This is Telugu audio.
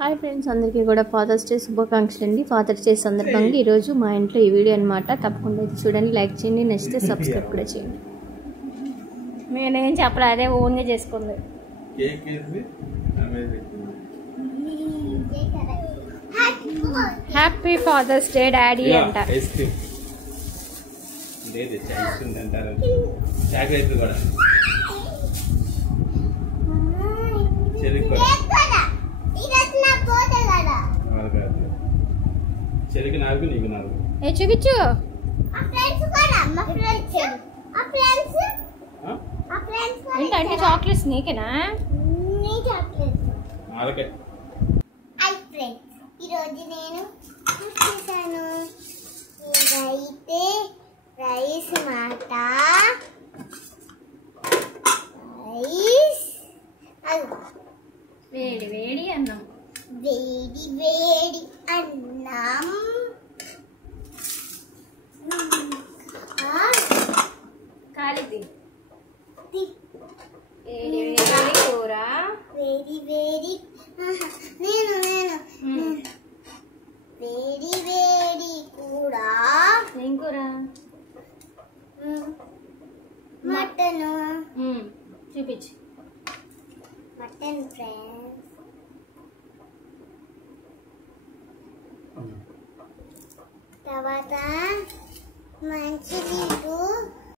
హాయ్ ఫ్రెండ్స్, అందరికీ కూడా ఫాదర్స్ డే శుభాకాంక్షలు అండి. ఫాదర్స్ డే సందర్భంగా ఈరోజు మా ఇంట్లో ఈ వీడియో అనమాట. తప్పకుండా అయితే చూడండి, లైక్ చేయండి, నచ్చితే సబ్స్క్రైబ్ కూడా చేయండి. నేనేం చెప్పలే, అదే ఓన్గా చేసుకుంది. హ్యాపీ ఫాదర్స్ డే డాడీ అంట. చెలికి నాకు నీకు నాకు చూపించు. ఏంటంటే చాక్లెట్స్ నీకేనా? ఈరోజు నేను చేశాను ఇదైతే రైస్ మాట. రైస్ వేడి వేడి అన్నం, వేడి వేడి అన్నం, కాలిది వేడి వేడి కూర, వేడి వేడి నేను వేడి వేడి కూర. ఏం కూర? మటను. చూపించు. Mutton friends. తర్వాత మంచి నీళ్ళు